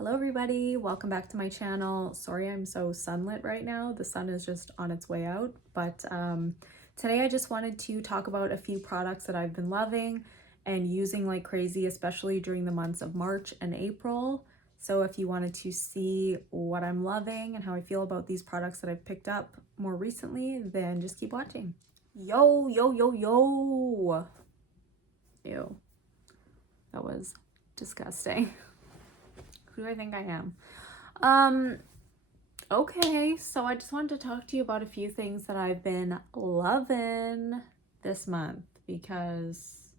Hello everybody, welcome back to my channel. Sorry I'm so sunlit right now. The sun is just on its way out, but today I just wanted to talk about a few products that I've been loving and using like crazy, especially during the months of March and April. So if you wanted to see what I'm loving and how I feel about these products that I've picked up more recently, then just keep watching. Yo, yo, yo, yo. Ew, that was disgusting. Who do I think I am? Okay, so I just wanted to talk to you about a few things that I've been loving this month because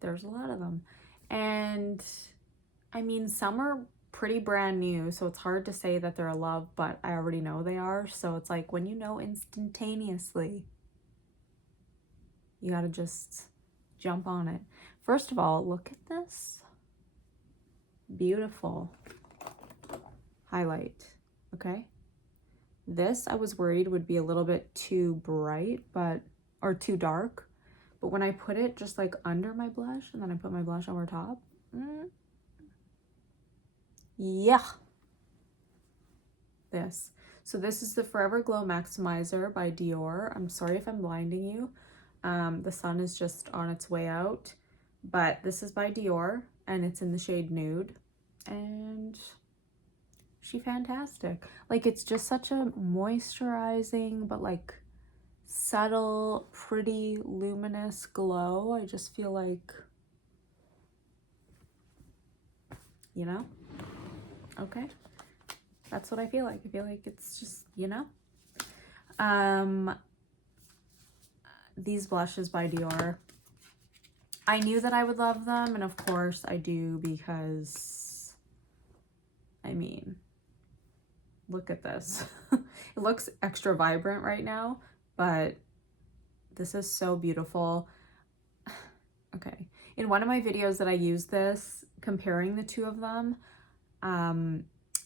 there's a lot of them. And I mean, some are pretty brand new, so it's hard to say that they're a love, but I already know they are. So it's like when you know instantaneously, you gotta just jump on it. First of all, look at this. Beautiful highlight. Okay, this I was worried would be a little bit too bright, or too dark, but when I put it just like under my blush and then I put my blush over top, yeah, this. So this is the Forever Glow Maximizer by Dior. I'm sorry if I'm blinding you. The sun is just on its way out, but this is by Dior and it's in the shade Nude, and she's fantastic. Like, it's just such a moisturizing but like subtle, pretty, luminous glow. I just feel like, you know, okay, that's what I feel like. I feel like it's just, you know. These blushes by Dior, I knew that I would love them, and of course I do, because I mean, look at this. It looks extra vibrant right now, but this is so beautiful. Okay, in one of my videos that I used this, comparing the two of them,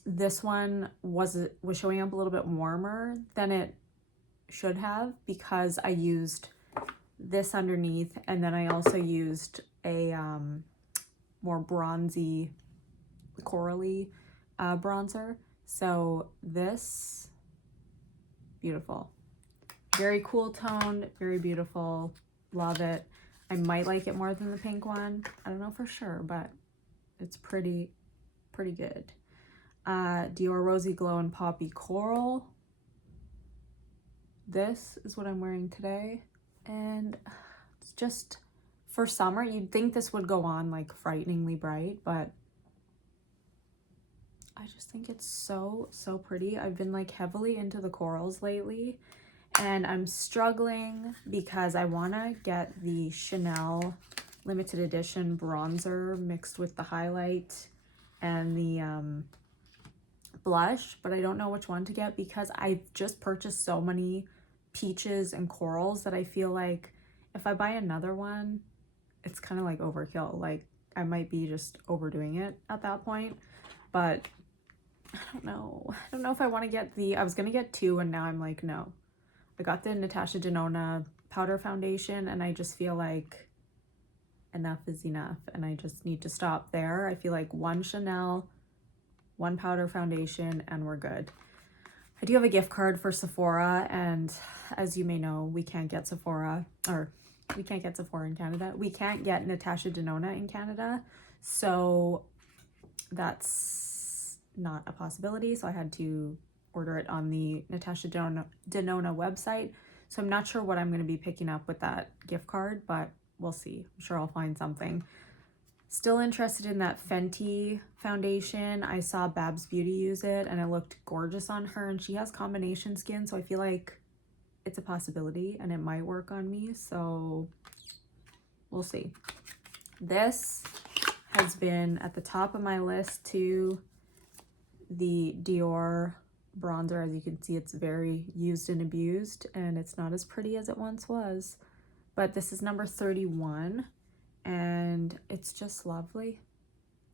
this one was showing up a little bit warmer than it should have, because I used this underneath, and then I also used a more bronzy, corally bronzer. So this, beautiful, very cool toned, very beautiful, love it. I might like it more than the pink one, I don't know for sure, but it's pretty good. Dior Rosy Glow and Poppy Coral. This is what I'm wearing today, and it's just for summer. You'd think this would go on like frighteningly bright, but I just think it's so pretty. I've been like heavily into the corals lately, and I'm struggling because I want to get the Chanel limited edition bronzer mixed with the highlight and the blush, but I don't know which one to get because I've just purchased so many peaches and corals that I feel like if I buy another one, it's kind of like overkill. Like, I might be just overdoing it at that point, but I don't know if I want to get I was gonna get two, and now I'm like, no. I got the Natasha Denona powder foundation, and I just feel like enough is enough, and I just need to stop there. I feel like one Chanel, one powder foundation, and we're good. I do have a gift card for Sephora, and as you may know, we can't get Sephora in Canada. We can't get Natasha Denona in Canada, so that's not a possibility. So I had to order it on the Natasha Denona website. So I'm not sure what I'm going to be picking up with that gift card, but we'll see. I'm sure I'll find something. Still interested in that Fenty foundation. I saw Babs Beauty use it, and it looked gorgeous on her, and she has combination skin, so I feel like it's a possibility and it might work on me, so we'll see. This has been at the top of my list too, the Dior bronzer. As you can see, it's very used and abused, and it's not as pretty as it once was, but this is number 31, and it's just lovely.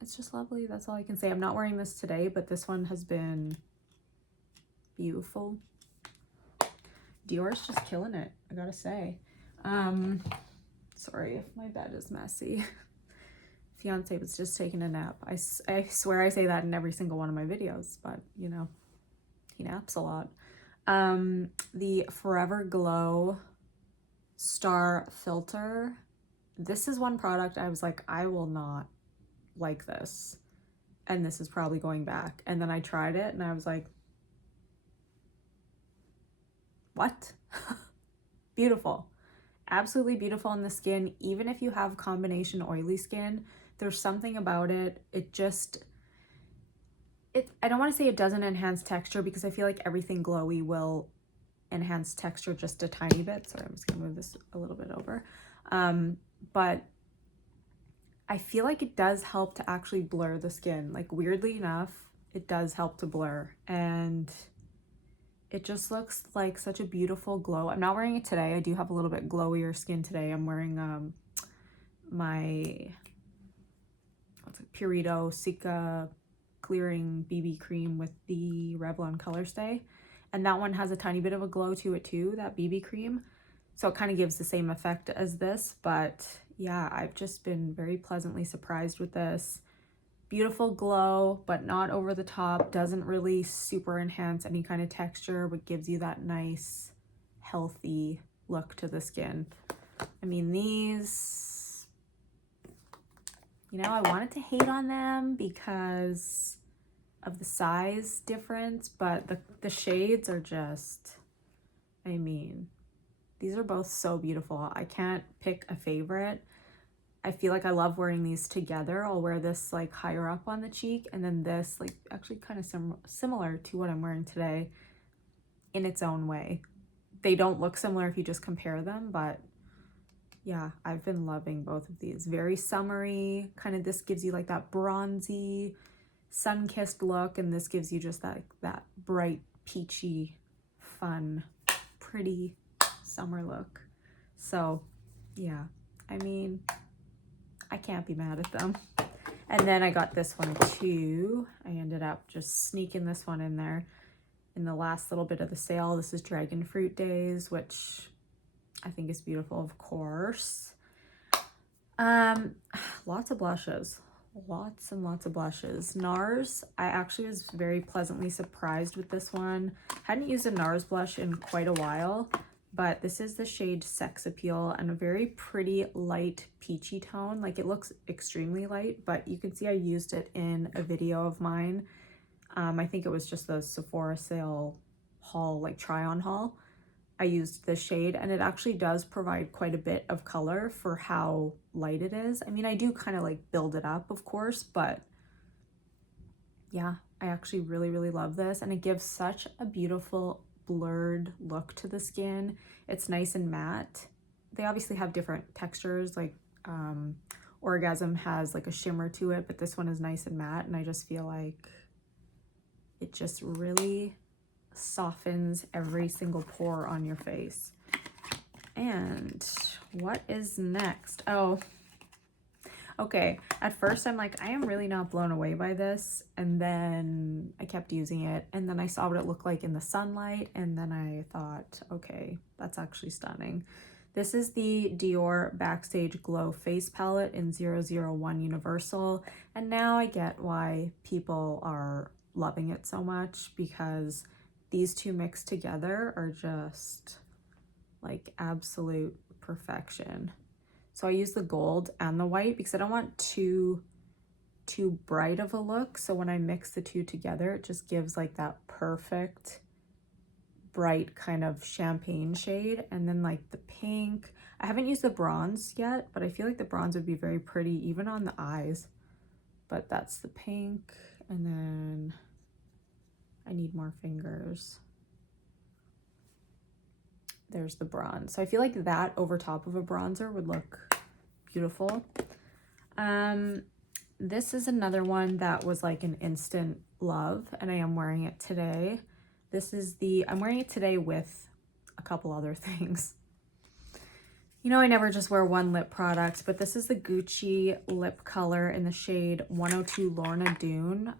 It's just lovely. That's all I can say. I'm not wearing this today, but this one has been beautiful. Dior's just killing it, I gotta say. Sorry if my bed is messy. fiance was just taking a nap. I swear I say that in every single one of my videos, but you know, he naps a lot. The Forever Glow Star Filter. This is one product I was like, I will not like this. And this is probably going back. And then I tried it and I was like, what? Beautiful. Absolutely beautiful on the skin. Even if you have combination oily skin, there's something about it. I don't want to say it doesn't enhance texture because I feel like everything glowy will enhance texture just a tiny bit. Sorry, I'm just gonna move this a little bit over. But I feel like it does help to actually blur the skin. Like weirdly enough, it does help to blur, and it just looks like such a beautiful glow. I'm not wearing it today. I do have a little bit glowier skin today. I'm wearing my Purito Cica clearing BB cream with the Revlon Color Stay, and that one has a tiny bit of a glow to it too, that BB cream, so it kind of gives the same effect as this. But yeah, I've just been very pleasantly surprised with this. Beautiful glow, but not over the top, doesn't really super enhance any kind of texture, but gives you that nice healthy look to the skin. I mean, these, you know, I wanted to hate on them because of the size difference, but the shades are just, I mean, these are both so beautiful. I can't pick a favorite. I feel like I love wearing these together. I'll wear this like higher up on the cheek, and then this like actually kind of similar to what I'm wearing today in its own way. They don't look similar if you just compare them, but yeah, I've been loving both of these. Very summery, kind of, this gives you like that bronzy, sun-kissed look, and this gives you just that bright, peachy, fun, pretty summer look. So yeah, I mean, I can't be mad at them. And then I got this one too. I ended up just sneaking this one in there in the last little bit of the sale. This is Dragon Fruit Days, which I think is beautiful, of course. Lots of blushes. Lots and lots of blushes. NARS, I actually was very pleasantly surprised with this one. Hadn't used a NARS blush in quite a while, but this is the shade Sex Appeal, and a very pretty light peachy tone. Like, it looks extremely light, but you can see I used it in a video of mine. I think it was just the Sephora sale haul, like try on haul. I used this shade, and it actually does provide quite a bit of color for how light it is. I mean, I do kind of like build it up, of course, but yeah, I actually really, really love this, and it gives such a beautiful blurred look to the skin. It's nice and matte. They obviously have different textures, like Orgasm has like a shimmer to it, but this one is nice and matte, and I just feel like it just really softens every single pore on your face. And what is next? Oh, okay. At first I'm like, I am really not blown away by this, and then I kept using it, and then I saw what it looked like in the sunlight, and then I thought, okay, that's actually stunning. This is the Dior Backstage Glow Face Palette in 001 Universal, and now I get why people are loving it so much, because these two mixed together are just like absolute perfection. So I use the gold and the white because I don't want too bright of a look. So when I mix the two together, it just gives like that perfect bright kind of champagne shade. And then like the pink, I haven't used the bronze yet, but I feel like the bronze would be very pretty even on the eyes. But that's the pink, and then I need more fingers. There's the bronze. So I feel like that over top of a bronzer would look beautiful. This is another one that was like an instant love, and I am wearing it today. This is I'm wearing it today with a couple other things. You know, I never just wear one lip product, but this is the Gucci lip color in the shade 102 Lorna Doone.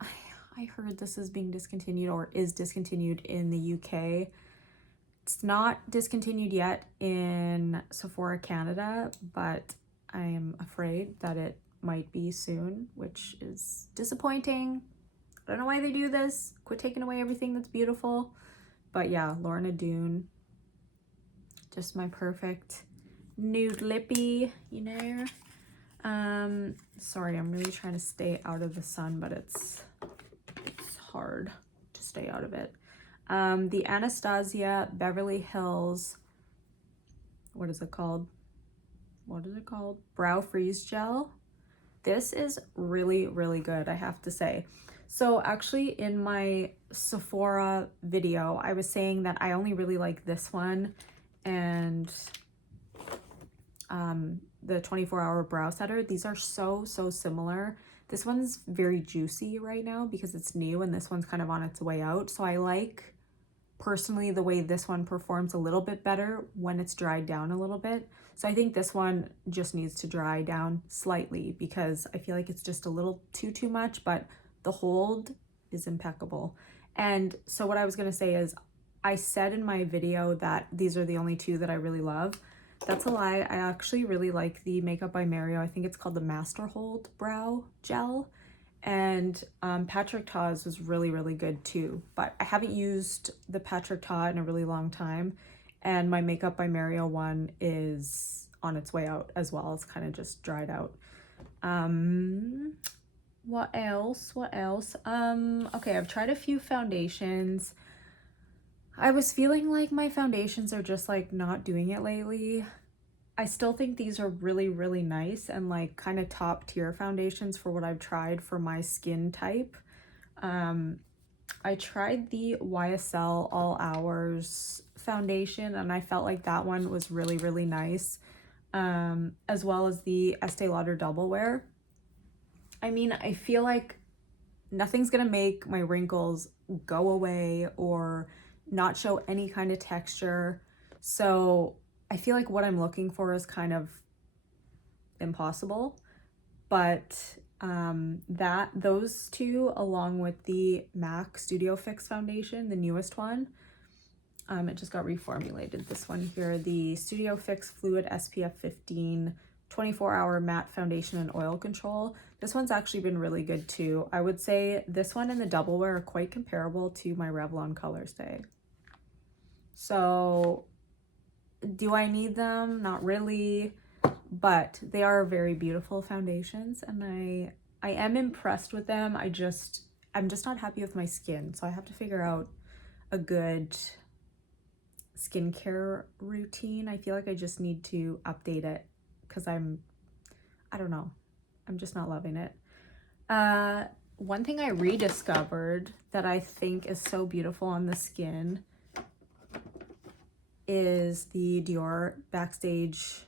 I heard this is being discontinued, or is discontinued, in the UK. It's not discontinued yet in Sephora Canada, but I am afraid that it might be soon, which is disappointing. I don't know why they do this. Quit taking away everything that's beautiful. But yeah, Lorna Doone, just my perfect nude lippy, you know. Sorry, I'm really trying to stay out of the sun, but it's hard to stay out of it. The Anastasia Beverly Hills, what is it called? Brow Freeze Gel. This is really, really good, I have to say. So actually in my Sephora video, I was saying that I only really like this one and the 24-hour brow setter. These are so similar. This one's very juicy right now because it's new, and this one's kind of on its way out. So I like personally the way this one performs a little bit better when it's dried down a little bit. So I think this one just needs to dry down slightly because I feel like it's just a little too much, but the hold is impeccable. And so what I was going to say is, I said in my video that these are the only two that I really love. That's a lie. I actually really like the Makeup by Mario. I think it's called the Master Hold Brow Gel. And Patrick Ta's was really, really good too. But I haven't used the Patrick Ta in a really long time. And my Makeup by Mario one is on its way out as well. It's kind of just dried out. What else? Okay, I've tried a few foundations. I was feeling like my foundations are just like not doing it lately. I still think these are really, really nice and like kind of top tier foundations for what I've tried for my skin type. I tried the YSL All Hours foundation and I felt like that one was really, really nice. As well as the Estee Lauder Double Wear. I mean, I feel like nothing's gonna make my wrinkles go away or not show any kind of texture. So I feel like what I'm looking for is kind of impossible. But those two, along with the MAC Studio Fix foundation, the newest one, it just got reformulated. This one here, the Studio Fix Fluid SPF 15 24-hour matte foundation and oil control. This one's actually been really good too. I would say this one and the Double Wear are quite comparable to my Revlon Colorstay. So do I need them? Not really, but they are very beautiful foundations and I am impressed with them. I'm just not happy with my skin, so I have to figure out a good skincare routine. I feel like I just need to update it because I don't know, I'm just not loving it. One thing I rediscovered that I think is so beautiful on the skin is the Dior Backstage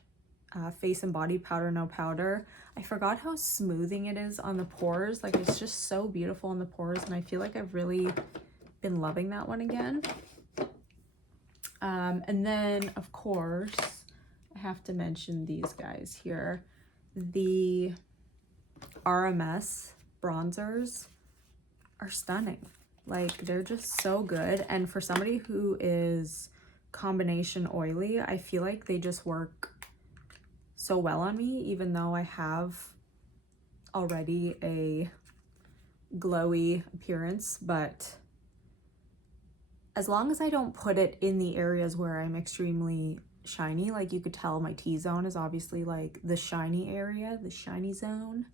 Face and Body Powder No Powder. I forgot how smoothing it is on the pores. Like, it's just so beautiful on the pores, and I feel like I've really been loving that one again. And then, of course, I have to mention these guys here. The RMS bronzers are stunning. Like, they're just so good. And for somebody who is combination oily, I feel like they just work so well on me, even though I have already a glowy appearance. But as long as I don't put it in the areas where I'm extremely shiny, like you could tell my T-zone is obviously like the shiny area, the shiny zone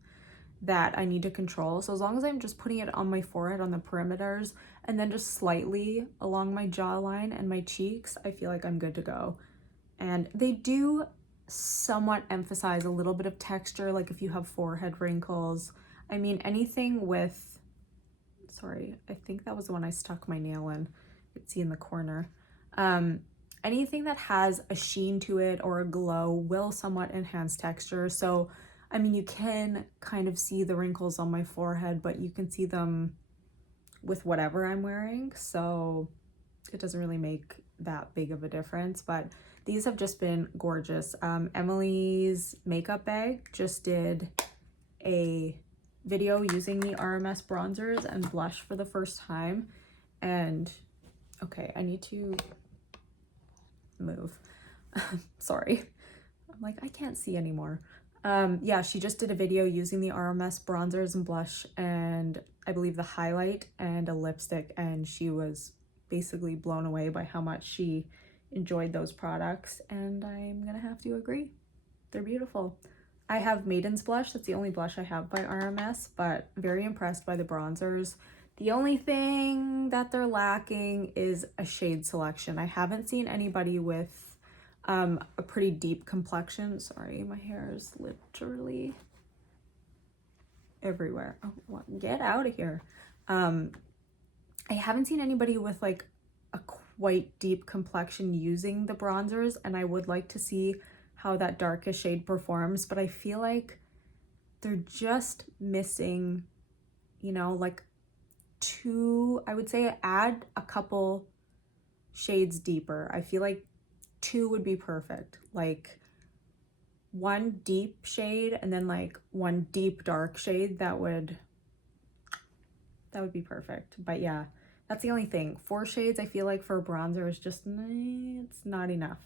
that I need to control. So as long as I'm just putting it on my forehead, on the perimeters, and then just slightly along my jawline and my cheeks, I feel like I'm good to go. And they do somewhat emphasize a little bit of texture, like if you have forehead wrinkles. I mean, anything with, sorry, I think that was the one I stuck my nail in. You can see in the corner. Anything that has a sheen to it or a glow will somewhat enhance texture. So, I mean, you can kind of see the wrinkles on my forehead, but you can see them with whatever I'm wearing. So it doesn't really make that big of a difference, but these have just been gorgeous. Emily's makeup bag just did a video using the RMS bronzers and blush for the first time. And okay, I need to move. Sorry. I'm like, I can't see anymore. Yeah, she just did a video using the RMS bronzers and blush and I believe the highlight and a lipstick, and she was basically blown away by how much she enjoyed those products, and I'm gonna have to agree. They're beautiful. I have Maiden's Blush. That's the only blush I have by RMS, but very impressed by the bronzers. The only thing that they're lacking is a shade selection. I haven't seen anybody with a pretty deep complexion. Sorry, my hair is literally everywhere. Oh, what? Get out of here. I haven't seen anybody with like a quite deep complexion using the bronzers, and I would like to see how that darkest shade performs, but I feel like they're just missing, you know, like two, I would say add a couple shades deeper. I feel like two would be perfect. Like one deep shade and then like one deep dark shade, that would be perfect. But yeah, that's the only thing. 4 shades I feel like for a bronzer is just, it's not enough.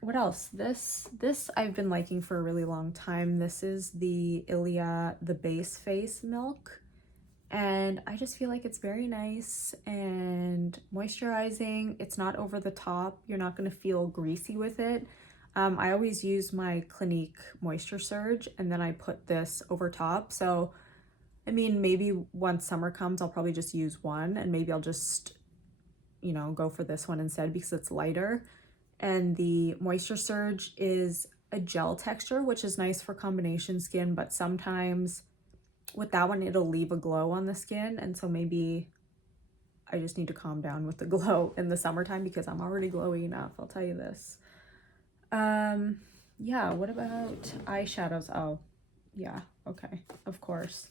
What else? This I've been liking for a really long time. This is the Ilia the Base Face Milk, and I just feel like it's very nice and moisturizing. It's not over the top. You're not going to feel greasy with it. I always use my Clinique Moisture Surge and then I put this over top. So, I mean, maybe once summer comes, I'll probably just use one, and maybe I'll just, you know, go for this one instead because it's lighter. And the Moisture Surge is a gel texture, which is nice for combination skin, but sometimes with that one, it'll leave a glow on the skin. And so maybe I just need to calm down with the glow in the summertime because I'm already glowy enough, I'll tell you this. Yeah, what about eyeshadows? Oh, yeah, okay, of course.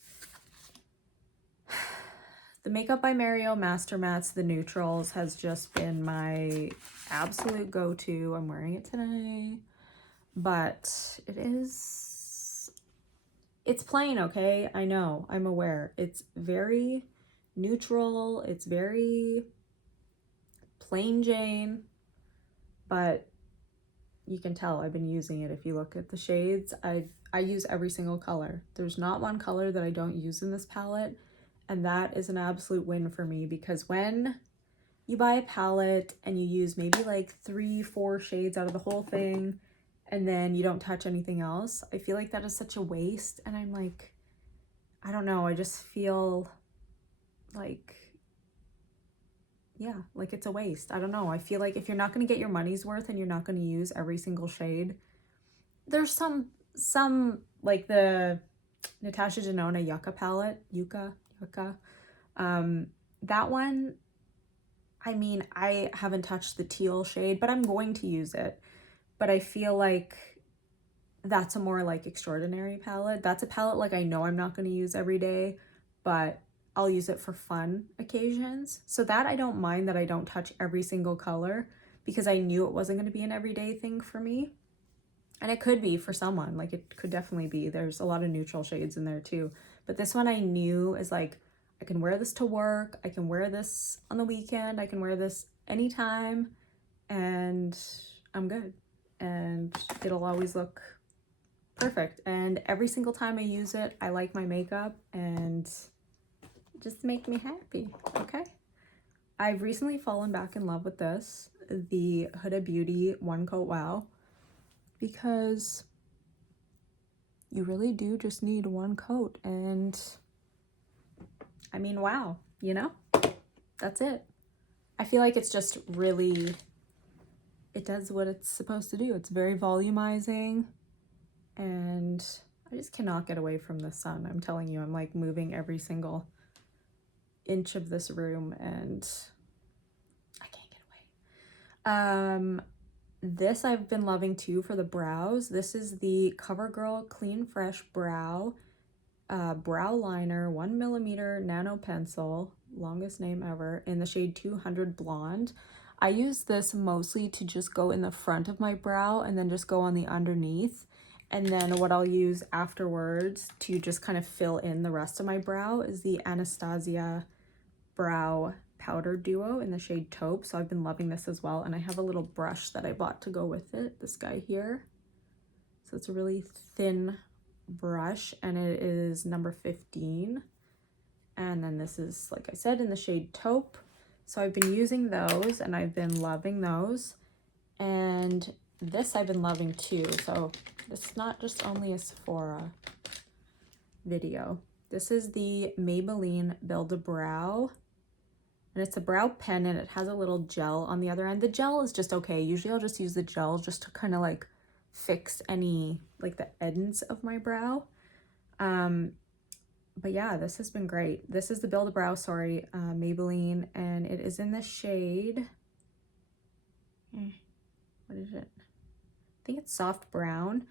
The Makeup by Mario Master Mattes, the neutrals, has just been my absolute go-to. I'm wearing it today, but it's plain, okay? I know, I'm aware. It's very neutral, it's very plain Jane, but you can tell I've been using it. If you look at the shades, I use every single color. There's not one color that I don't use in this palette, and that is an absolute win for me, because when you buy a palette and you use maybe like 3-4 shades out of the whole thing and then you don't touch anything else, I feel like that is such a waste. And I'm like, I don't know, I just feel like, yeah, like it's a waste. I don't know. I feel like if you're not going to get your money's worth and you're not going to use every single shade, there's some like the Natasha Denona Yucca palette, Yucca. That one, I mean, I haven't touched the teal shade, but I'm going to use it. But I feel like that's a more like extraordinary palette. That's a palette like I know I'm not going to use every day, but I'll use it for fun occasions. So that I don't mind that I don't touch every single color, because I knew it wasn't going to be an everyday thing for me. And it could be for someone, like it could definitely be. There's a lot of neutral shades in there too. But this one I knew is like, I can wear this to work, I can wear this on the weekend, I can wear this anytime, and I'm good. And it'll always look perfect. And every single time I use it, I like my makeup and just make me happy, okay? I've recently fallen back in love with this, the Huda Beauty One Coat Wow, because you really do just need one coat, and I mean, wow, you know, that's it. I feel like it's just really, it does what it's supposed to do. It's very volumizing, and I just cannot get away from the sun. I'm telling you, I'm like moving every single inch of this room and I can't get away. This I've been loving too for the brows. This is the CoverGirl Clean Fresh Brow brow liner 1mm nano pencil, longest name ever, in the shade 200 Blonde. I use this mostly to just go in the front of my brow and then just go on the underneath. And then what I'll use afterwards to just kind of fill in the rest of my brow is the Anastasia Brow Powder Duo in the shade Taupe. So I've been loving this as well. And I have a little brush that I bought to go with it, this guy here. So it's a really thin brush, and it is number 15. And then this is, like I said, in the shade Taupe. So I've been using those and I've been loving those. And this I've been loving too. So it's not just only a Sephora video. This is the Maybelline Build a Brow. And it's a brow pen and it has a little gel on the other end. The gel is just okay. Usually I'll just use the gel just to kind of like fix any, like the ends of my brow. But yeah, this has been great. This is the Build a Brow, sorry, Maybelline, and it is in the shade, what is it? I think it's soft brown.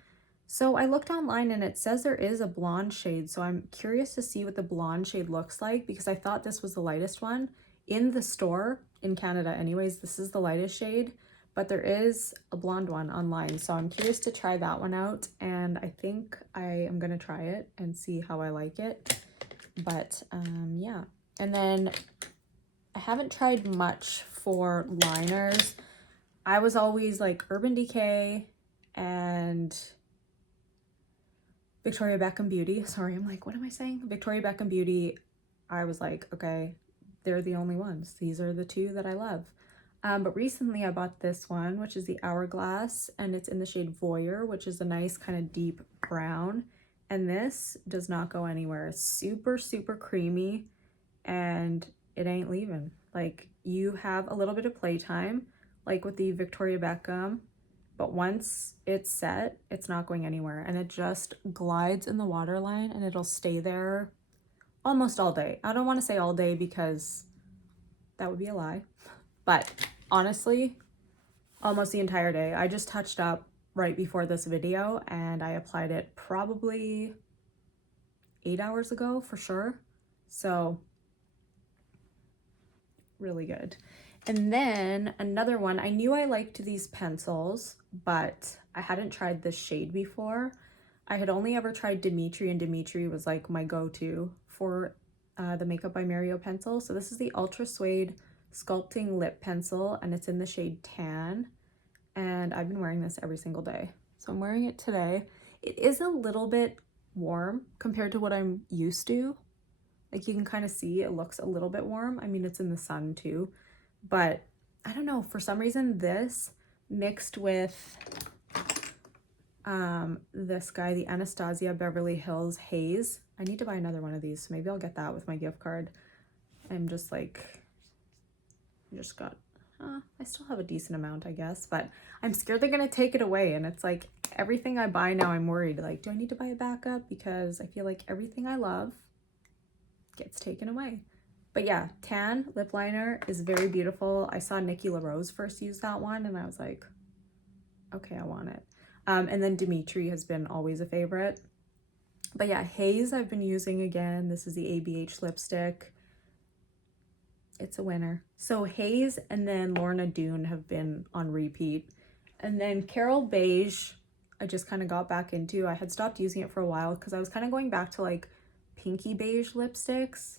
So I looked online and it says there is a blonde shade, so I'm curious to see what the blonde shade looks like because I thought this was the lightest one. In the store, in Canada anyways, this is the lightest shade, but there is a blonde one online, so I'm curious to try that one out, and I think I am gonna try it and see how I like it. But yeah, and then I haven't tried much for liners. I was always like Urban Decay and Victoria Beckham Beauty. Sorry, I'm like, what am I saying? Victoria Beckham Beauty. I was like, okay, they're the only ones. These are the two that I love. But recently I bought this one, which is the Hourglass, and it's in the shade Voyeur, which is a nice kind of deep brown. And this does not go anywhere. It's super, super creamy and it ain't leaving. Like, you have a little bit of playtime, like with the Victoria Beckham, but once it's set, it's not going anywhere. And it just glides in the waterline and it'll stay there almost all day. I don't want to say all day because that would be a lie. But honestly, almost the entire day. I just touched up right before this video and I applied it probably 8 hours ago for sure. So really good. And then another one, I knew I liked these pencils, but I hadn't tried this shade before. I had only ever tried Dimitri, and Dimitri was like my go-to for the Makeup by Mario pencil. So this is the Ultra Suede Sculpting Lip Pencil, and it's in the shade Tan. And I've been wearing this every single day. So I'm wearing it today. It is a little bit warm compared to what I'm used to. Like, you can kind of see it looks a little bit warm. I mean, it's in the sun too, but I don't know, for some reason this mixed with this guy, the Anastasia Beverly Hills Haze. I need to buy another one of these, so maybe I'll get that with my gift card. I'm just like, just got, I still have a decent amount, I guess, but I'm scared they're gonna take it away. And it's like, everything I buy now, I'm worried, like, do I need to buy a backup? Because I feel like everything I love gets taken away. But yeah, Tan lip liner is very beautiful. I saw Nikki LaRose first use that one and I was like, okay, I want it. And then Dimitri has been always a favorite. But yeah, Haze I've been using again. This is the ABH lipstick. It's a winner. So Haze and then Lorna Doone have been on repeat. And then Carol Beige, I just kind of got back into. I had stopped using it for a while because I was kind of going back to like pinky beige lipsticks.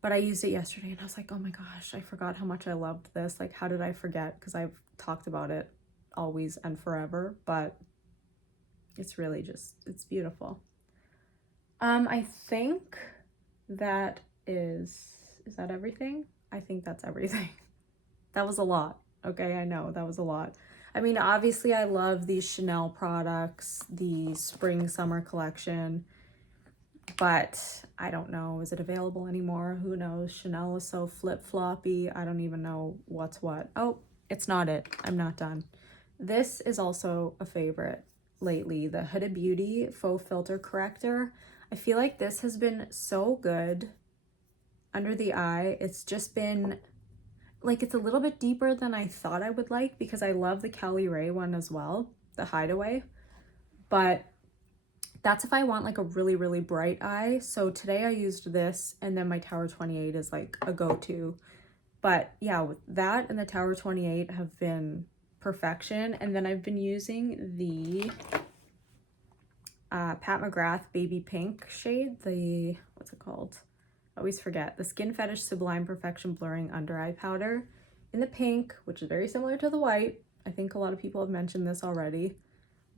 But I used it yesterday and I was like, oh my gosh, I forgot how much I loved this. Like, how did I forget? Because I've talked about it always and forever, but it's really just, it's beautiful. I think that is that everything? I think that's everything. That was a lot. Okay, I know that was a lot. I mean, obviously I love these Chanel products, the spring summer collection, but I don't know, is it available anymore? Who knows? Chanel is so flip-floppy. I don't even know what's what. Oh, it's not it. I'm not done. This is also a favorite lately, the Huda Beauty Faux Filter Corrector. I feel like this has been so good under the eye. It's just been like, it's a little bit deeper than I thought I would like because I love the Kelly Ray one as well, the Hideaway. But that's if I want like a really, really bright eye. So today I used this, and then my Tower 28 is like a go-to. But yeah, with that and the Tower 28 have been perfection. And then I've been using the Pat McGrath Baby Pink shade, the, what's it called? I always forget. The Skin Fetish Sublime Perfection Blurring Under Eye Powder in the pink, which is very similar to the white. I think a lot of people have mentioned this already.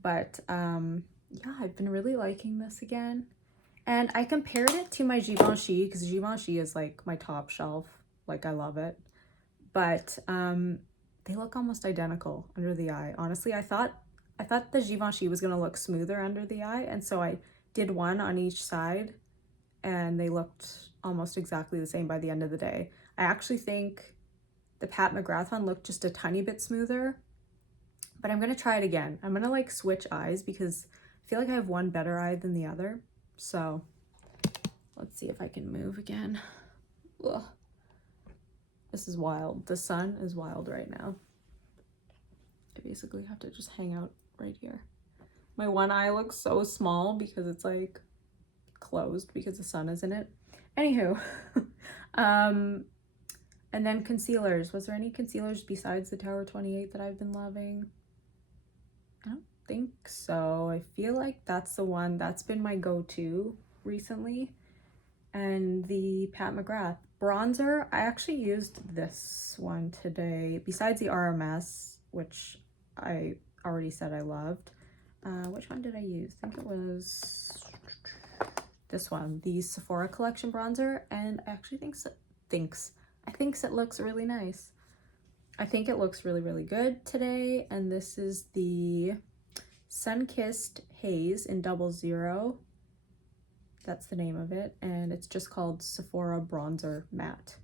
But yeah, I've been really liking this again. And I compared it to my Givenchy because Givenchy is like my top shelf. Like, I love it. But they look almost identical under the eye. Honestly, I thought the Givenchy was gonna look smoother under the eye, and so I did one on each side, and they looked almost exactly the same by the end of the day. I actually think the Pat McGrath one looked just a tiny bit smoother, but I'm gonna try it again. I'm gonna like switch eyes because I feel like I have one better eye than the other. So let's see if I can move again. Ugh. This is wild. The sun is wild right now. I basically have to just hang out right here. My one eye looks so small because it's like closed because the sun is in it. Anywho, and then concealers. Was there any concealers besides the Tower 28 that I've been loving? I don't think so. I feel like that's the one that's been my go-to recently. And the Pat McGrath bronzer, I actually used this one today besides the RMS, which I already said I loved. Which one did I use? I think it was this one, the Sephora collection bronzer, and I actually think it looks really nice. I think it looks really, really good today. And this is the Sun-Kissed Haze in 00. That's the name of it, and it's just called Sephora Bronzer Matte.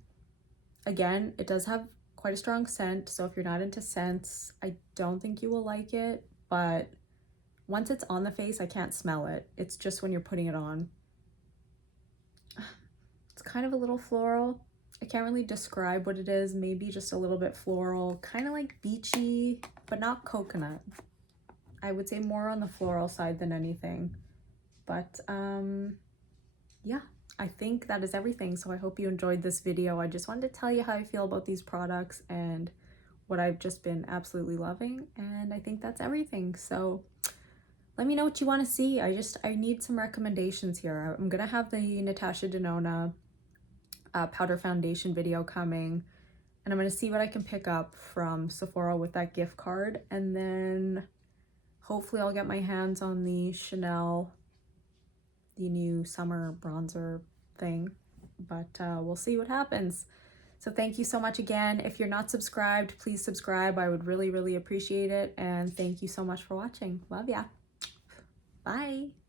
Again, it does have quite a strong scent, so if you're not into scents, I don't think you will like it, but once it's on the face, I can't smell it. It's just when you're putting it on. It's kind of a little floral. I can't really describe what it is. Maybe just a little bit floral, kind of like beachy, but not coconut. I would say more on the floral side than anything. But yeah, I think that is everything. So I hope you enjoyed this video. I just wanted to tell you how I feel about these products and what I've just been absolutely loving. And I think that's everything. So let me know what you want to see. I need some recommendations here. I'm gonna have the Natasha Denona powder foundation video coming, and I'm gonna see what I can pick up from Sephora with that gift card, and then hopefully I'll get my hands on the Chanel, the new summer bronzer thing, but we'll see what happens. So thank you so much again. If you're not subscribed, please subscribe. I would really, really appreciate it. And thank you so much for watching. Love ya. Bye.